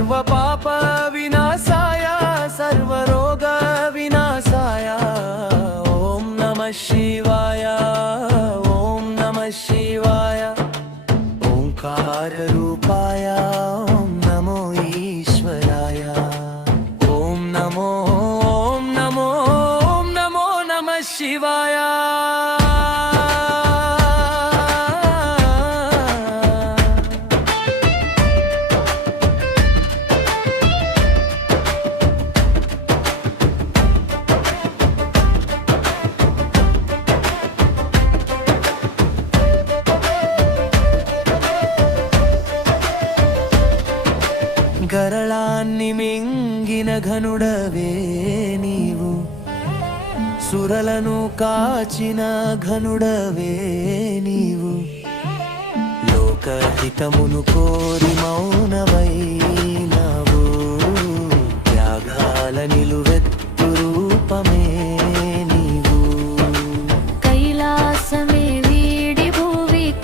సర్వ పాప వినాశాయ సర్వరోగ వినాశాయ ఓం నమః శివాయ ఓం నమః శివాయ ఓంకార రూపాయ ఓం నమో ఈశ్వరాయ ఓం నమో ఓం నమో ఓం నమో నమః శివాయ గరళాన్ని మింగిన ఘనుడవే నీవు సురలను కాచిన ఘనుడవే నీవు లోకహితమును కోరి మౌనమైనవు త్యాగాల నిలువెత్తు రూపమే నీవు కైలాసమే వీడి భూవికొచ్చినావు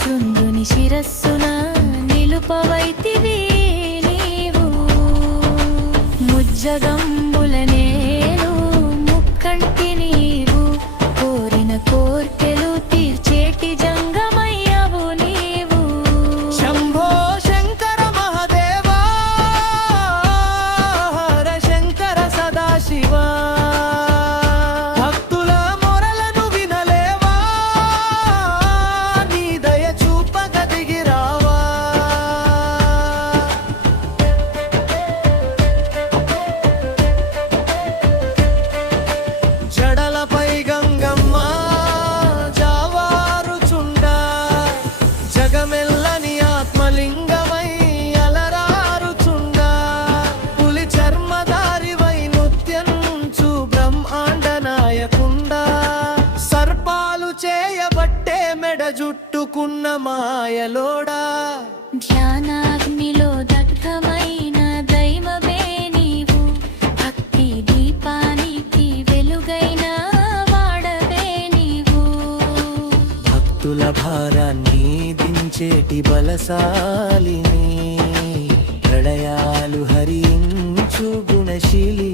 శృంగుని శిరస్సున నిలుపవైతివి నీవు ముజ్జగంబుల నేలు ముక్కంటి నీవు కోరిన కోర్కెలు తీర్చేటి జంగమయ్యవు నీవు శంభో శంకర మహాదేవా హర శంకర సదాశివా భక్తుల మొరలను వినలేవా నీ దయ చూపగ దిగిరావా జడలపై గంగమ్మ జావారుచుండా జగమెల్లని ఆత్మలింగమై అలరారుచుండా పులి చర్మధారివై నృత్యంచు బ్రహ్మాండ నాయకుండా సర్పాలు చేయబట్టే మెడ జుట్టుకున్న మాయలోడా ధ్యానాగ్నిలో దగ్ధమైన దైవమే నీవు భక్తి దీపానికి వెలుగైన వాడవే నీవు భక్తుల భారాన్ని దించేటి బలశాలిని ప్రళయాలు హరించు గుణశీలి